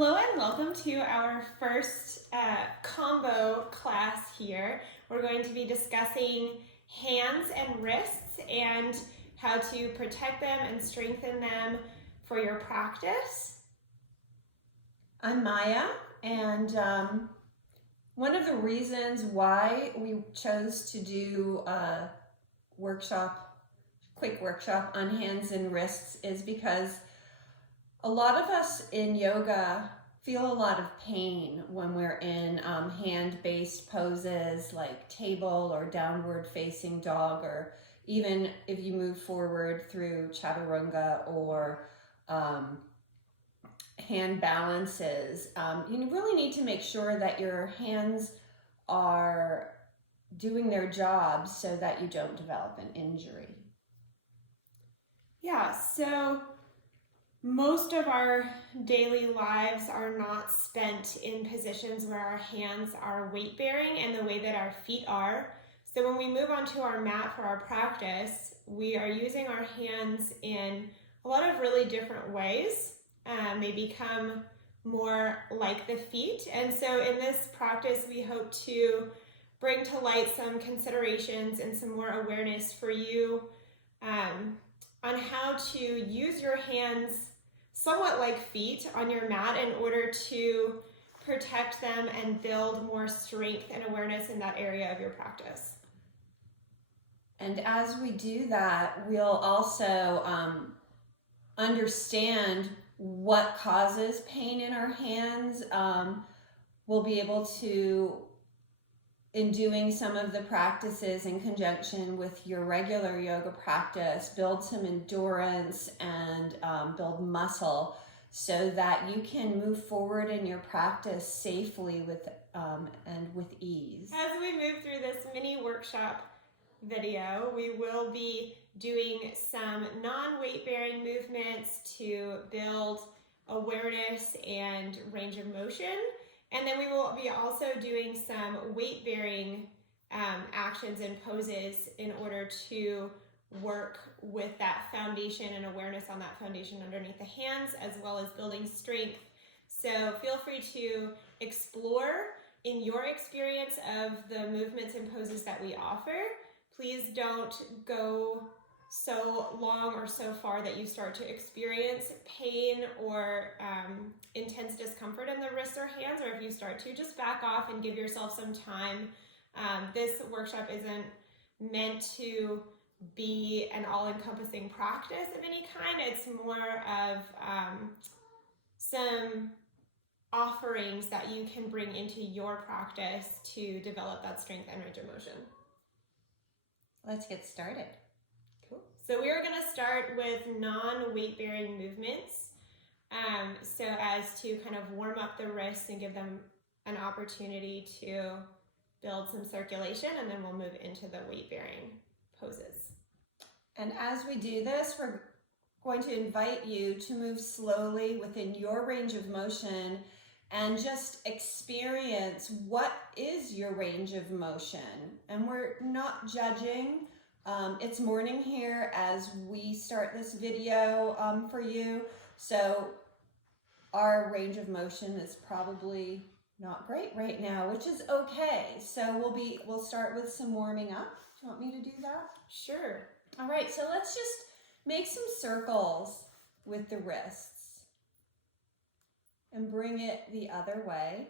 Hello and welcome to our first combo class here. We're going to be discussing hands and wrists and how to protect them and strengthen them for your practice. I'm Maya, and one of the reasons why we chose to do a quick workshop on hands and wrists is because a lot of us in yoga feel a lot of pain when we're in hand-based poses like table or downward facing dog, or even if you move forward through chaturanga or hand balances. You really need to make sure that your hands are doing their job so that you don't develop an injury. Yeah, so most of our daily lives are not spent in positions where our hands are weight bearing and the way that our feet are. So when we move onto our mat for our practice, we are using our hands in a lot of really different ways. They become more like the feet. And so in this practice, we hope to bring to light some considerations and some more awareness for you on how to use your hands somewhat like feet on your mat in order to protect them and build more strength and awareness in that area of your practice. And as we do that, we'll also understand what causes pain in our hands. We'll be able to, in doing some of the practices in conjunction with your regular yoga practice, build some endurance and build muscle so that you can move forward in your practice safely and with ease. As we move through this mini workshop video, we will be doing some non-weight bearing movements to build awareness and range of motion. And then we will be also doing some weight-bearing actions and poses in order to work with that foundation and awareness on that foundation underneath the hands, as well as building strength. So feel free to explore in your experience of the movements and poses that we offer. Please don't go so long or so far that you start to experience pain or intense discomfort in the wrists or hands, or if you start to, just back off and give yourself some time. This workshop isn't meant to be an all-encompassing practice of any kind. It's more of some offerings that you can bring into your practice to develop that strength and range of motion. Let's get started. Cool. So we are going to start with non-weight bearing movements, so as to kind of warm up the wrists and give them an opportunity to build some circulation, and then we'll move into the weight bearing poses. And as we do this, we're going to invite you to move slowly within your range of motion and just experience what is your range of motion. And we're not judging. It's morning here as we start this video for you. So our range of motion is probably not great right now, which is okay. So we'll start with some warming up. Do you want me to do that? Sure. All right, so let's just make some circles with the wrists and bring it the other way.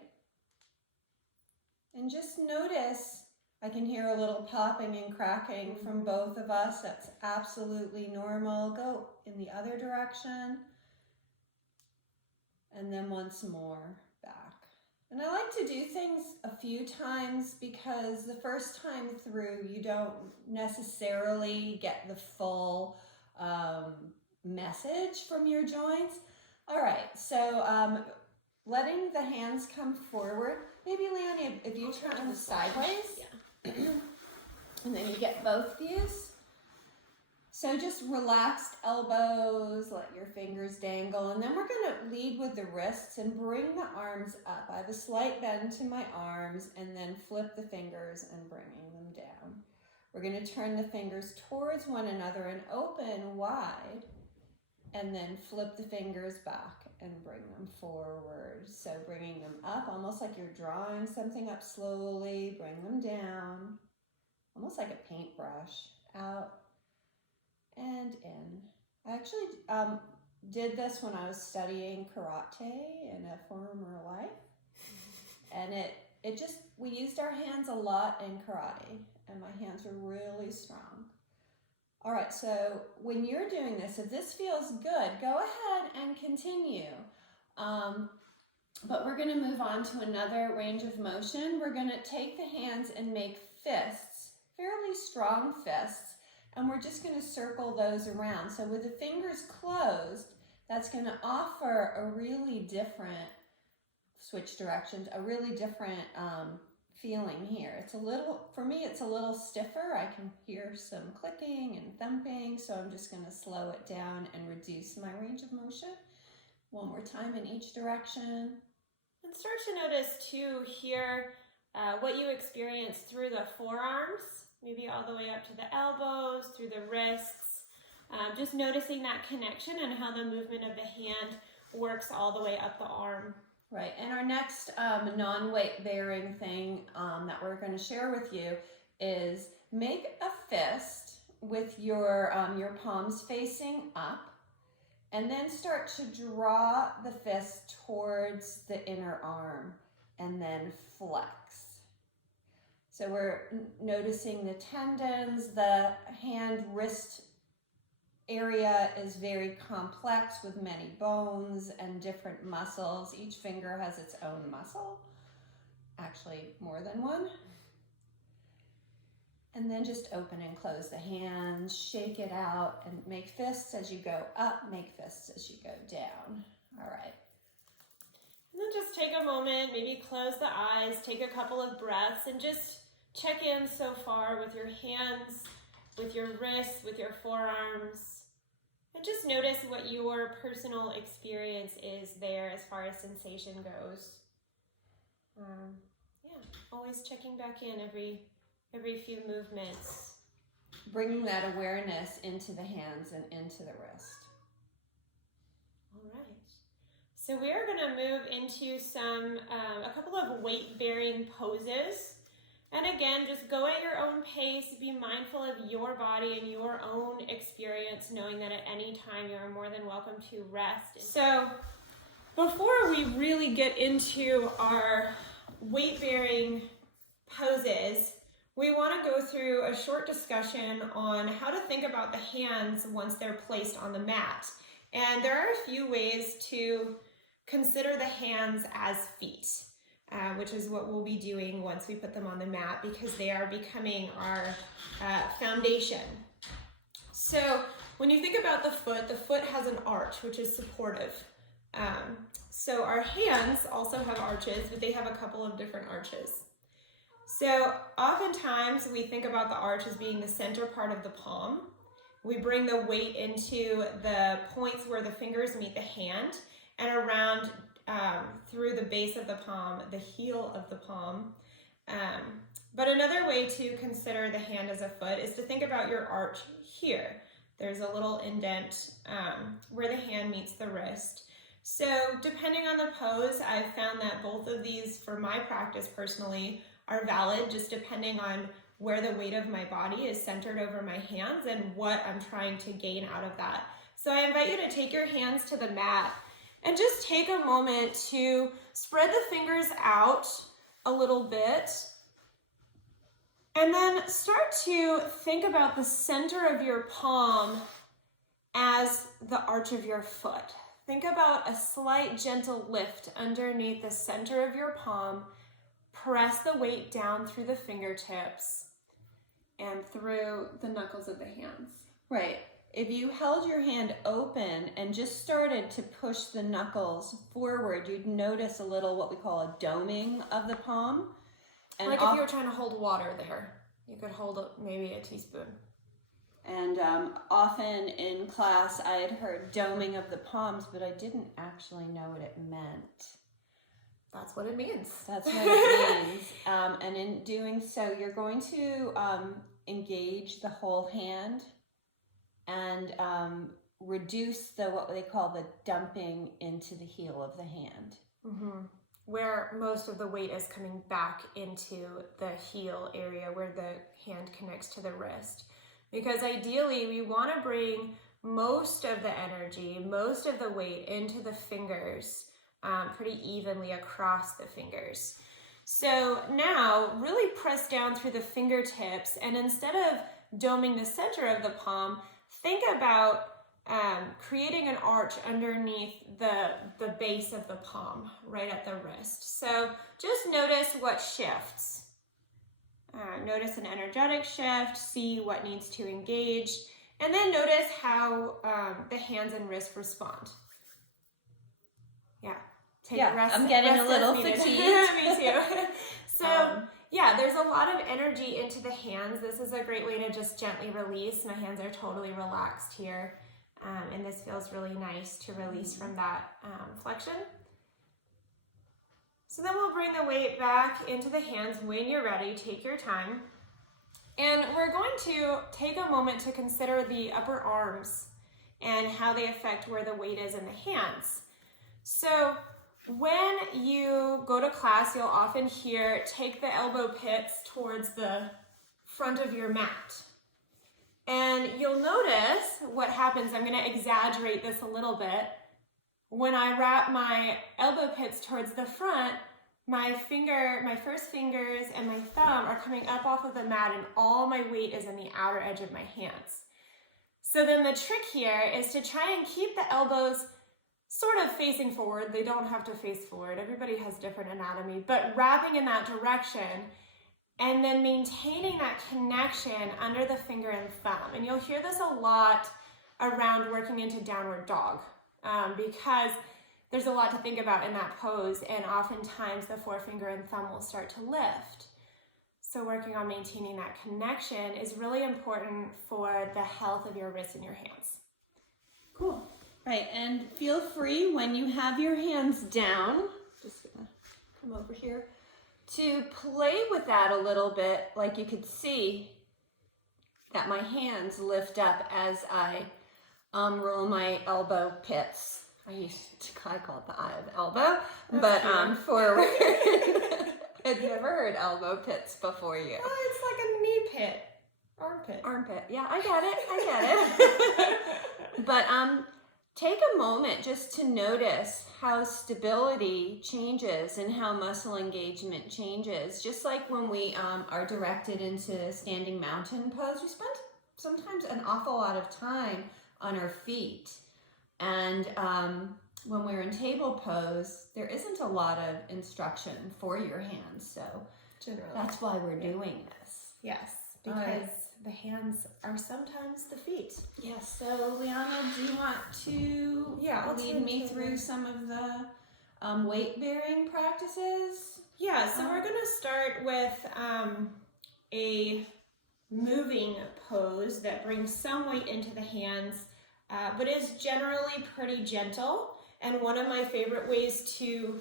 And just notice, I can hear a little popping and cracking from both of us. That's absolutely normal. Go in the other direction. And then once more back. And I like to do things a few times because the first time through, you don't necessarily get the full message from your joints. All right, so letting the hands come forward. Maybe, Leonie, if you turn sideways, yeah. And then you get both views. So just relaxed elbows, let your fingers dangle, and then we're going to lead with the wrists and bring the arms up. I have a slight bend to my arms, and then flip the fingers and bringing them down. We're going to turn the fingers towards one another and open wide, and then flip the fingers back and bring them forward. So bringing them up, almost like you're drawing something up slowly, bring them down, almost like a paintbrush, out and in. I actually did this when I was studying karate in a former life. And it just, we used our hands a lot in karate, and my hands were really strong. All right, so when you're doing this, if this feels good, go ahead and continue. But we're going to move on to another range of motion. We're going to take the hands and make fists, fairly strong fists, and we're just going to circle those around. So with the fingers closed, that's going to offer a really different, switch directions, a really different feeling here. It's a little, for me, it's a little stiffer. I can hear some clicking and thumping, so I'm just going to slow it down and reduce my range of motion. One more time in each direction. And start to notice too here what you experience through the forearms, maybe all the way up to the elbows, through the wrists. Just noticing that connection and how the movement of the hand works all the way up the arm. Right, and our next non-weight bearing thing that we're going to share with you is make a fist with your palms facing up, and then start to draw the fist towards the inner arm, and then flex. So we're noticing the tendons, the hand-wrist area is very complex with many bones and different muscles. Each finger has its own muscle, actually more than one. And then just open and close the hands, shake it out, and make fists as you go up, make fists as you go down. All right. And then just take a moment, maybe close the eyes, take a couple of breaths, and just check in so far with your hands, with your wrists, with your forearms. And just notice what your personal experience is there as far as sensation goes. Yeah, always checking back in every few movements. Bringing that awareness into the hands and into the wrist. All right. So we're going to move into a couple of weight-bearing poses. And again, just go at your own pace, be mindful of your body and your own experience, knowing that at any time you are more than welcome to rest. So before we really get into our weight-bearing poses, we want to go through a short discussion on how to think about the hands once they're placed on the mat. And there are a few ways to consider the hands as feet. Which is what we'll be doing once we put them on the mat, because they are becoming our foundation. So when you think about the foot has an arch, which is supportive. So our hands also have arches, but they have a couple of different arches. So oftentimes we think about the arch as being the center part of the palm. We bring the weight into the points where the fingers meet the hand and around through the base of the palm, the heel of the palm. But another way to consider the hand as a foot is to think about your arch here. There's a little indent where the hand meets the wrist. So depending on the pose, I've found that both of these, for my practice personally, are valid, just depending on where the weight of my body is centered over my hands and what I'm trying to gain out of that. So I invite you to take your hands to the mat and just take a moment to spread the fingers out a little bit. And then start to think about the center of your palm as the arch of your foot. Think about a slight gentle lift underneath the center of your palm. Press the weight down through the fingertips and through the knuckles of the hands. Right. If you held your hand open and just started to push the knuckles forward, you'd notice a little what we call a doming of the palm. And like if you were trying to hold water there, you could hold maybe a teaspoon. And often in class I had heard doming of the palms, but I didn't actually know what it meant. That's what it means. That's what it means. And in doing so, you're going to engage the whole hand and reduce the what they call the dumping into the heel of the hand. Mm-hmm. Where most of the weight is coming back into the heel area where the hand connects to the wrist. Because ideally we want to bring most of the energy, most of the weight into the fingers, pretty evenly across the fingers. So now really press down through the fingertips, and instead of doming the center of the palm, think about creating an arch underneath the base of the palm, right at the wrist. So just notice what shifts. Notice an energetic shift, see what needs to engage, and then notice how the hands and wrist respond. Yeah. I'm getting a little fatigued. Me too. So yeah, there's a lot of energy into the hands. This is a great way to just gently release. My hands are totally relaxed here. And this feels really nice to release from that flexion. So then we'll bring the weight back into the hands when you're ready. Take your time. And we're going to take a moment to consider the upper arms and how they affect where the weight is in the hands. So when you go to class, you'll often hear, take the elbow pits towards the front of your mat. And you'll notice what happens. I'm going to exaggerate this a little bit. When I wrap my elbow pits towards the front, my first fingers and my thumb are coming up off of the mat, and all my weight is in the outer edge of my hands. So then the trick here is to try and keep the elbows sort of facing forward. They don't have to face forward. Everybody has different anatomy, but wrapping in that direction, and then maintaining that connection under the finger and thumb. And you'll hear this a lot around working into downward dog because there's a lot to think about in that pose, and oftentimes the forefinger and thumb will start to lift. So working on maintaining that connection is really important for the health of your wrists and your hands. Cool. Right, and feel free when you have your hands down, just gonna come over here, to play with that a little bit. Like you could see that my hands lift up as I roll my elbow pits. I call it the eye of the elbow, but forward. I'd never heard elbow pits before you. Oh, it's like a knee pit. Armpit. Yeah, I get it. But take a moment just to notice how stability changes and how muscle engagement changes. Just like when we are directed into standing mountain pose, we spend sometimes an awful lot of time on our feet. And when we're in table pose, there isn't a lot of instruction for your hands. So generally, that's why we're doing this. Yes, because the hands are sometimes the feet. Yes. So Liana, do you want to lead me through some of the weight-bearing practices? Yeah, so we're going to start with a moving pose that brings some weight into the hands, but is generally pretty gentle, and one of my favorite ways to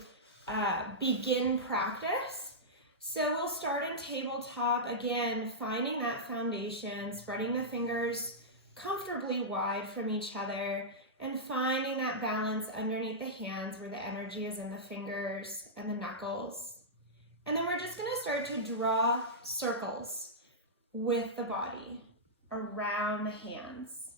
begin practice. So we'll start in tabletop, again, finding that foundation, spreading the fingers comfortably wide from each other, and finding that balance underneath the hands where the energy is in the fingers and the knuckles. And then we're just going to start to draw circles with the body around the hands.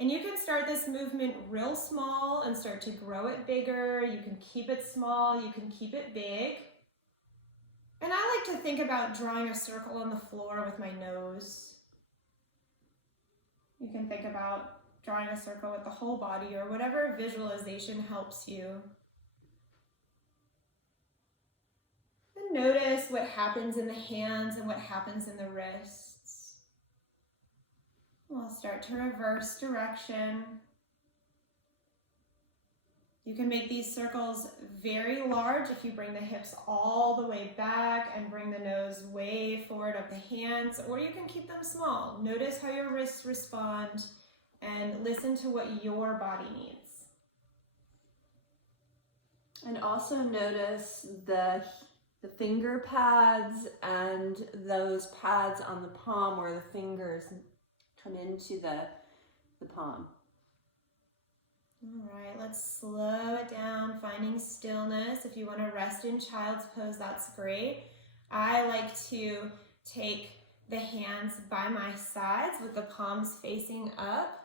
And you can start this movement real small and start to grow it bigger. You can keep it small, you can keep it big. And I like to think about drawing a circle on the floor with my nose. You can think about drawing a circle with the whole body or whatever visualization helps you. And notice what happens in the hands and what happens in the wrists. We'll start to reverse direction. You can make these circles very large if you bring the hips all the way back and bring the nose way forward of the hands, or you can keep them small. Notice how your wrists respond and listen to what your body needs. And also notice the finger pads and those pads on the palm where the fingers come into the palm. All right, let's slow it down, finding stillness. If you want to rest in child's pose, that's great. I like to take the hands by my sides with the palms facing up,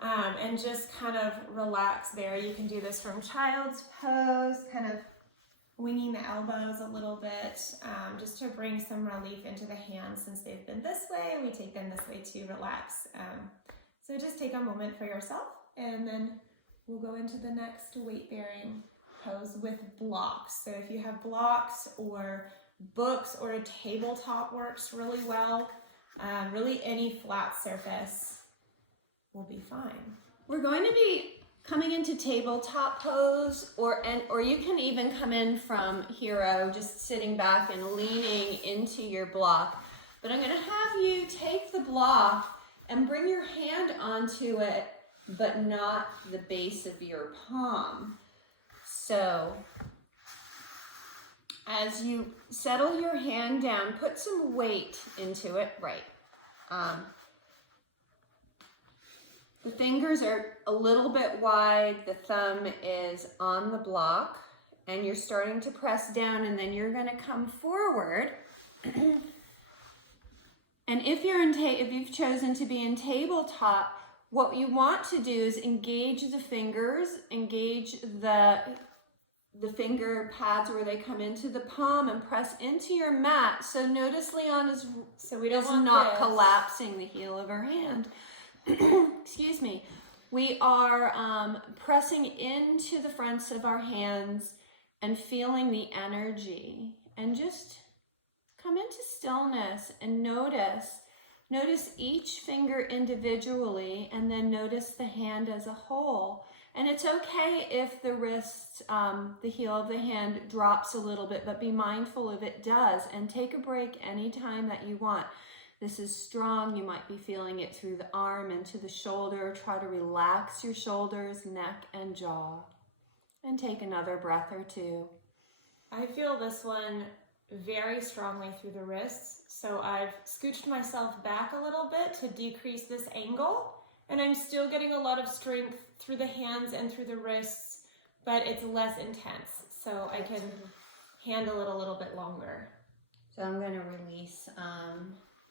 and just kind of relax there. You can do this from child's pose, kind of winging the elbows a little bit, just to bring some relief into the hands. Since they've been this way, we take them this way to relax. So just take a moment for yourself, and then we'll go into the next weight-bearing pose with blocks. So if you have blocks or books or a tabletop works really well. Really any flat surface will be fine. We're going to be coming into tabletop pose, or you can even come in from hero, just sitting back and leaning into your block. But I'm going to have you take the block and bring your hand onto it, but not the base of your palm. So as you settle your hand down, put some weight into it. Right. The fingers are a little bit wide, the thumb is on the block, and you're starting to press down, and then you're going to come forward. And if you've chosen to be in tabletop, what you want to do is engage the fingers, engage the finger pads where they come into the palm, and press into your mat. So notice Leon is not collapsing the heel of her hand. Excuse me. We are pressing into the fronts of our hands and feeling the energy, and just come into stillness and notice each finger individually, and then notice the hand as a whole. And it's okay if the wrist, the heel of the hand drops a little bit, but be mindful if it does, and take a break anytime that you want. This is strong. You might be feeling it through the arm into the shoulder. Try to relax your shoulders, neck, and jaw. And take another breath or two. I feel this one very strongly through the wrists. So I've scooched myself back a little bit to decrease this angle. And I'm still getting a lot of strength through the hands and through the wrists, but it's less intense. So I can handle it a little bit longer. So I'm going to release.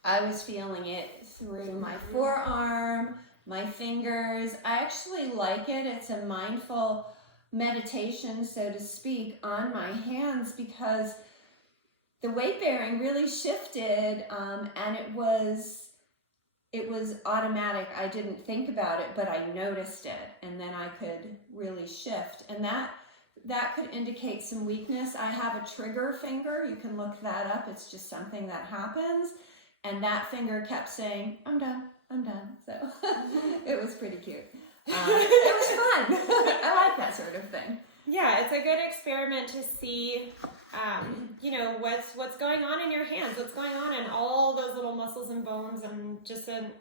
I was feeling it through my forearm, my fingers. I actually like it. It's a mindful meditation, so to speak, on my hands, because the weight bearing really shifted, and it was automatic. I didn't think about it, but I noticed it, and then I could really shift. And that could indicate some weakness. I have a trigger finger. You can look that up. It's just something that happens. And that finger kept saying, I'm done. So it was pretty cute. It was fun. I like that sort of thing. Yeah, it's a good experiment to see, what's going on in your hands, what's going on in all those little muscles and bones, and just an,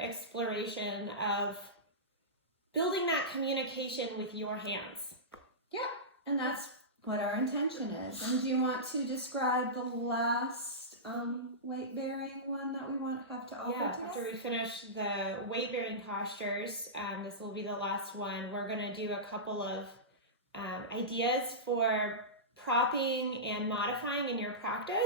exploration of building that communication with your hands. Yeah, and that's what our intention is. And do you want to describe the last weight-bearing one that we have to offer to us? After we finish the weight-bearing postures, this will be the last one. We're going to do a couple of ideas for propping and modifying in your practice.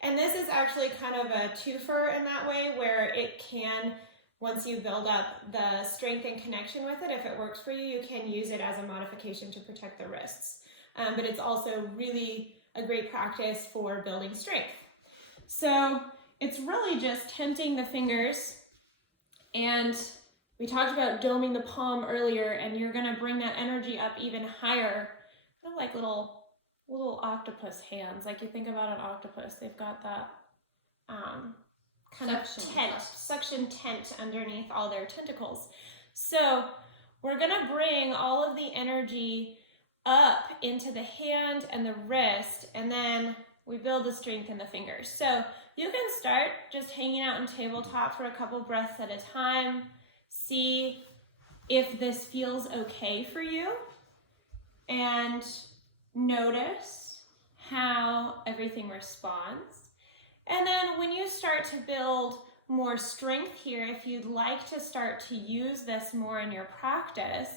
And this is actually kind of a twofer in that way, where it can, once you build up the strength and connection with it, if it works for you, you can use it as a modification to protect the wrists. But it's also really a great practice for building strength. So it's really just tenting the fingers, and we talked about doming the palm earlier, and you're going to bring that energy up even higher, kind of like little octopus hands. Like you think about an octopus, they've got that kind of suction tent underneath all their tentacles. So we're going to bring all of the energy up into the hand and the wrist, and then we build the strength in the fingers. So you can start just hanging out in tabletop for a couple breaths at a time. See if this feels okay for you, and notice how everything responds. And then when you start to build more strength here, if you'd like to start to use this more in your practice,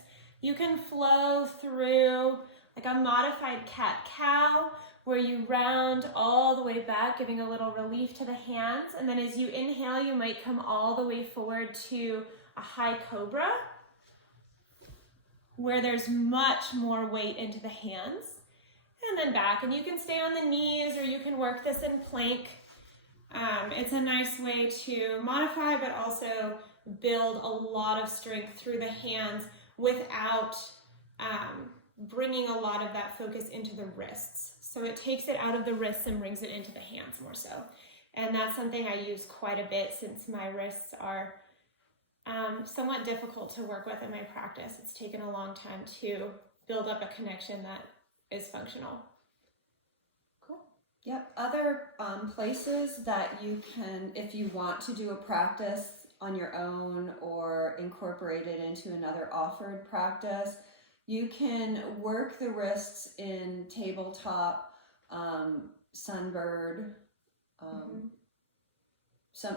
You can flow through like a modified cat-cow where you round all the way back, giving a little relief to the hands. And then as you inhale, you might come all the way forward to a high cobra where there's much more weight into the hands. And then back, and you can stay on the knees or you can work this in plank. It's a nice way to modify, but also build a lot of strength through the hands without bringing a lot of that focus into the wrists. So it takes it out of the wrists and brings it into the hands more so. And that's something I use quite a bit since my wrists are somewhat difficult to work with in my practice. It's taken a long time to build up a connection that is functional. Cool. Yep. Other places that you can, if you want to do a practice on your own or incorporate it into another offered practice, you can work the wrists in tabletop, sunbird.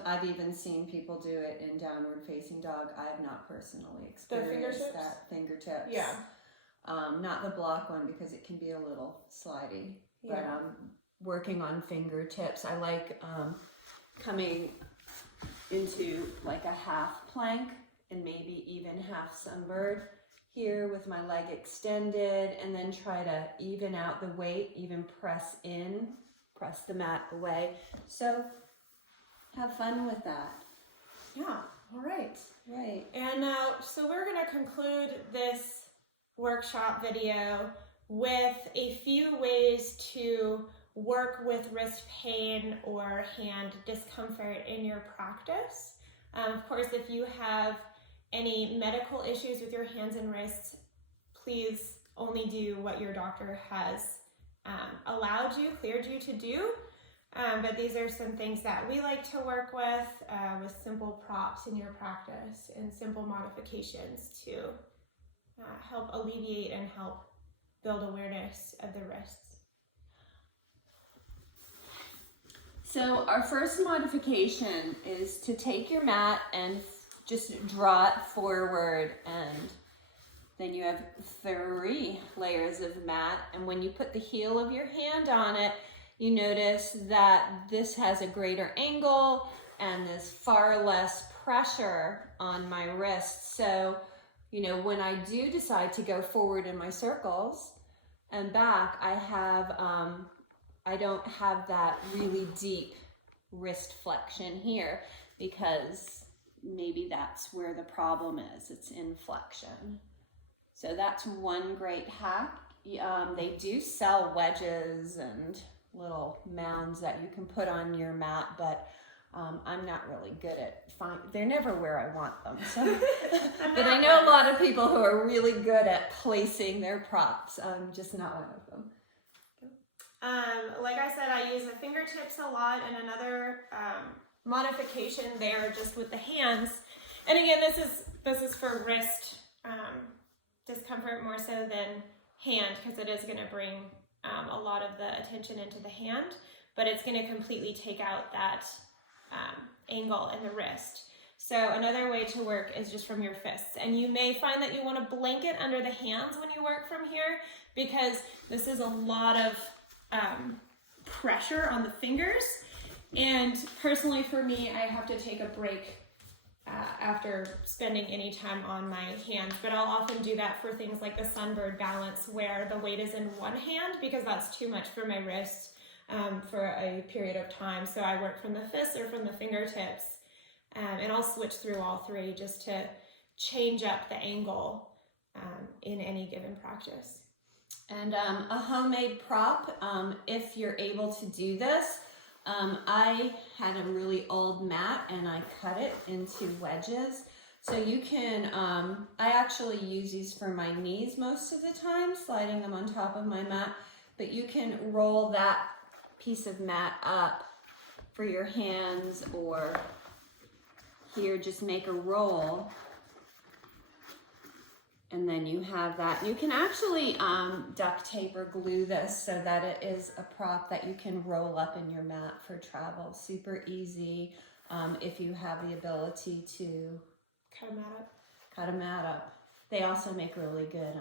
I've even seen people do it in downward facing dog. I have not personally experienced that. Fingertips. Yeah. Not the block one because it can be a little slidey. Yeah. But working on fingertips, I like coming into like a half plank and maybe even half sunbird here with my leg extended, and then try to even out the weight, even press the mat away. So have fun with that. Yeah, all right. Right. And so we're going to conclude this workshop video with a few ways to work with wrist pain or hand discomfort in your practice. Of course, if you have any medical issues with your hands and wrists, please only do what your doctor has cleared you to do. But these are some things that we like to work with simple props in your practice and simple modifications to help alleviate and help build awareness of the wrists. So our first modification is to take your mat and just draw it forward, and then you have 3 layers of mat, and when you put the heel of your hand on it, you notice that this has a greater angle and there's far less pressure on my wrist. So, when I do decide to go forward in my circles and back, I don't have that really deep wrist flexion here because maybe that's where the problem is. It's in flexion. So that's one great hack. They do sell wedges and little mounds that you can put on your mat, but I'm not really good at they're never where I want them. So, but I know a lot of people who are really good at placing their props. I'm just not one of them. Like I said, I use the fingertips a lot, and another modification there just with the hands. And again, this is for wrist discomfort more so than hand, because it is going to bring a lot of the attention into the hand, but it's going to completely take out that angle in the wrist. So another way to work is just from your fists, and you may find that you want to blanket under the hands when you work from here, because this is a lot of pressure on the fingers. And personally for me, I have to take a break after spending any time on my hands, but I'll often do that for things like the sunbird balance, where the weight is in one hand because that's too much for my wrist for a period of time. So I work from the fists or from the fingertips, and I'll switch through all 3 just to change up the angle in any given practice. And a homemade prop, if you're able to do this, I had a really old mat and I cut it into wedges. So you can, I actually use these for my knees most of the time, sliding them on top of my mat, but you can roll that piece of mat up for your hands, or here just make a roll. And then you have that. You can actually duct tape or glue this so that it is a prop that you can roll up in your mat for travel. Super easy if you have the ability to Cut a mat up. Cut a mat up. They also make really good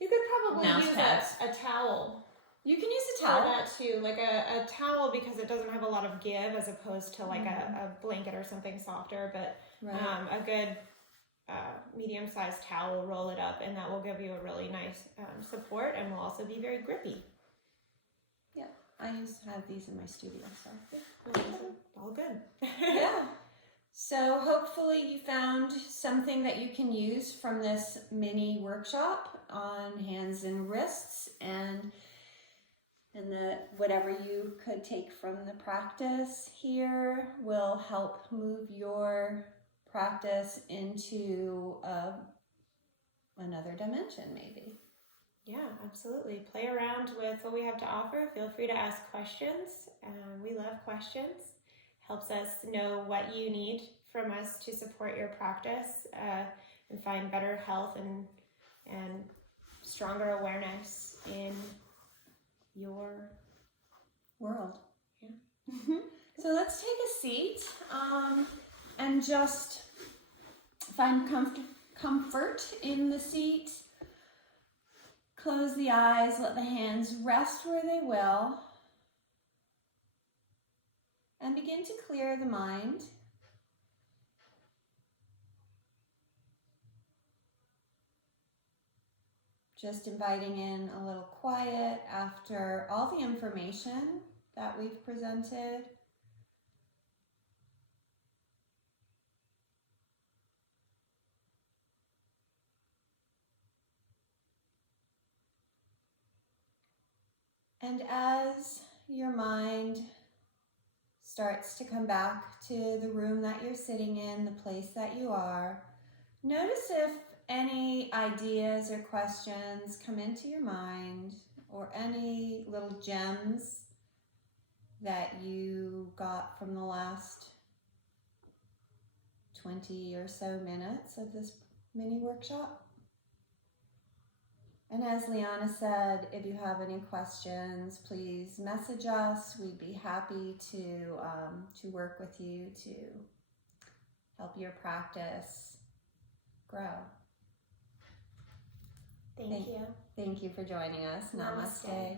You could probably mouse use pads. a towel. You can use a For towel. that too, like a towel, because it doesn't have a lot of give as opposed to like a blanket or something softer, but Right. a good medium-sized towel, roll it up, and that will give you a really nice support and will also be very grippy. Yeah, I used to have these in my studio, so All good. yeah. So hopefully you found something that you can use from this mini workshop on hands and wrists, and that whatever you could take from the practice here will help move your practice into another dimension, maybe. Yeah, absolutely. Play around with what we have to offer. Feel free to ask questions. We love questions. Helps us know what you need from us to support your practice and find better health and stronger awareness in your world. Yeah. So let's take a seat and just find comfort in the seat. Close the eyes, let the hands rest where they will, and begin to clear the mind. Just inviting in a little quiet after all the information that we've presented. And as your mind starts to come back to the room that you're sitting in, the place that you are, notice if any ideas or questions come into your mind, or any little gems that you got from the last 20 or so minutes of this mini workshop. And as Liana said, if you have any questions, please message us. We'd be happy to work with you to help your practice grow. Thank you. Thank you for joining us. Namaste. Namaste.